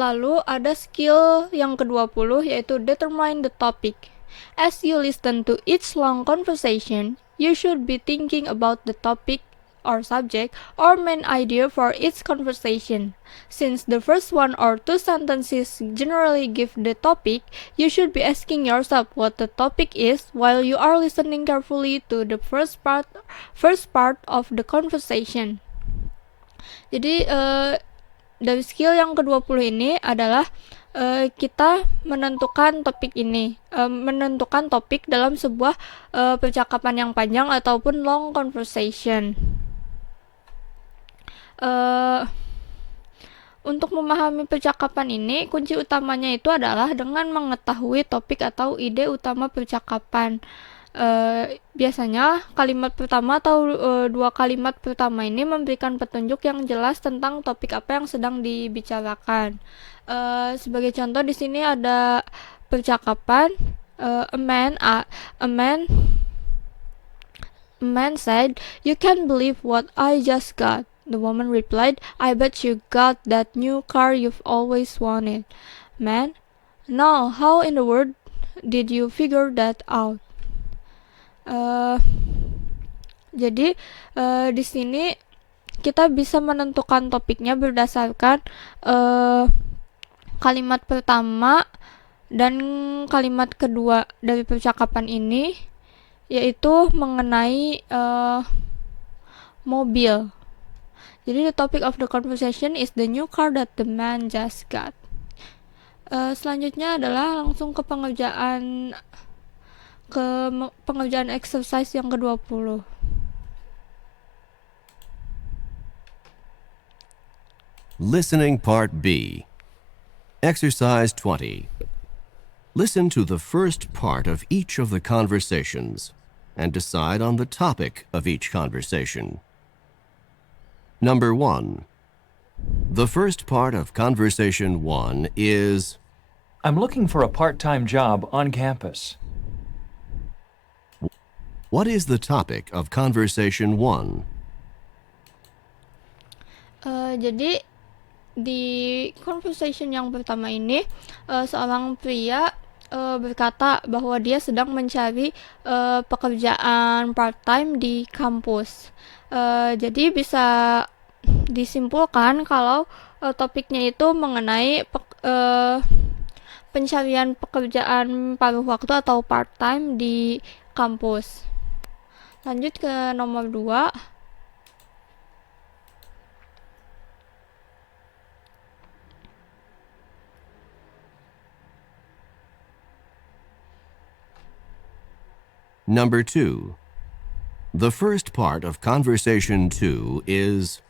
Lalu ada skill yang ke-20 yaitu determine the topic. As you listen to each long conversation, you should be thinking about the topic or subject or main idea for each conversation. Since the first one or two sentences generally give the topic, you should be asking yourself what the topic is while you are listening carefully to the first part of the conversation. Jadi dari skill yang ke-20 ini adalah kita menentukan topik ini, menentukan topik dalam sebuah percakapan yang panjang ataupun long conversation. Untuk memahami percakapan ini, kunci utamanya itu adalah dengan mengetahui topik atau ide utama percakapan. Biasanya kalimat pertama atau dua kalimat pertama ini memberikan petunjuk yang jelas tentang topik apa yang sedang dibicarakan. Sebagai contoh di sini ada percakapan a man said, "You can't believe what I just got." The woman replied, "I bet you got that new car you've always wanted." Man, "No, how in the world did you figure that out?" Jadi di sini kita bisa menentukan topiknya berdasarkan kalimat pertama dan kalimat kedua dari percakapan ini, yaitu mengenai mobil. Jadi the topic of the conversation is the new car that the man just got. Selanjutnya adalah langsung ke pengerjaan exercise yang ke-20. Listening Part B. Exercise 20. Listen to the first part of each of the conversations and decide on the topic of each conversation. Number 1. The first part of conversation 1 is, I'm looking for a part-time job on campus. what is the topic of conversation 1? Jadi di conversation yang pertama ini seorang pria berkata bahwa dia sedang mencari pekerjaan part-time di kampus. Jadi bisa disimpulkan kalau topiknya itu mengenai pencarian pekerjaan paruh waktu atau part-time di kampus. Lanjut ke nomor 2. Number 2. The first part of conversation 2 is,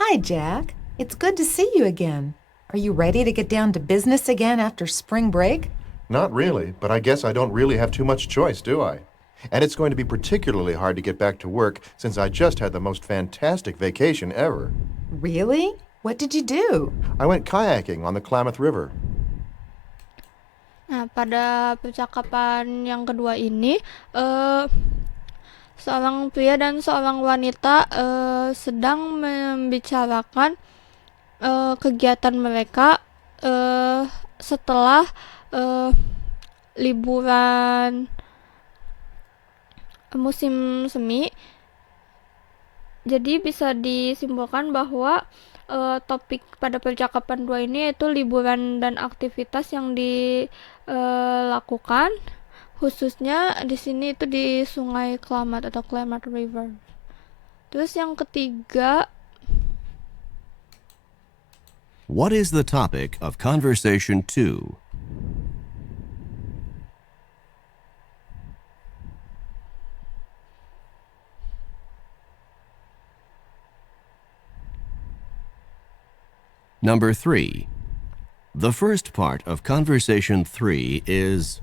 Hi, Jack. It's good to see you again. Are you ready to get down to business again after spring break? Not really, but I guess I don't really have too much choice, do I? And it's going to be particularly hard to get back to work since I just had the most fantastic vacation ever. Really? What did you do? I went kayaking on the Klamath River. Nah, pada percakapan yang kedua ini, seorang pria dan seorang wanita sedang membicarakan kegiatan mereka setelah liburan musim semi. Jadi bisa disimpulkan bahwa topik pada percakapan 2 ini yaitu liburan dan aktivitas yang dilakukan, khususnya di sini itu di Sungai Klamath atau Klamath River. Terus yang ketiga, what is the topic of conversation 2? Number 3. The first part of conversation 3 is,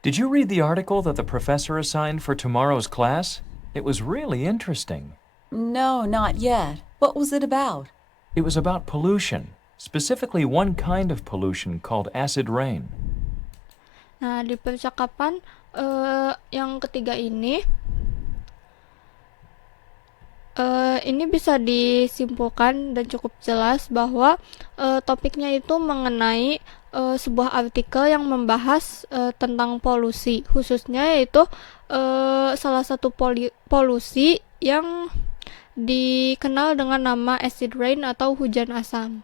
Did you read the article that the professor assigned for tomorrow's class? It was really interesting. No, not yet. What was it about? It was about pollution, specifically one kind of pollution called acid rain. nah di percakapan yang ketiga ini Ini bisa disimpulkan dan cukup jelas bahwa topiknya itu mengenai sebuah artikel yang membahas tentang polusi, khususnya yaitu salah satu polusi yang dikenal dengan nama acid rain atau hujan asam.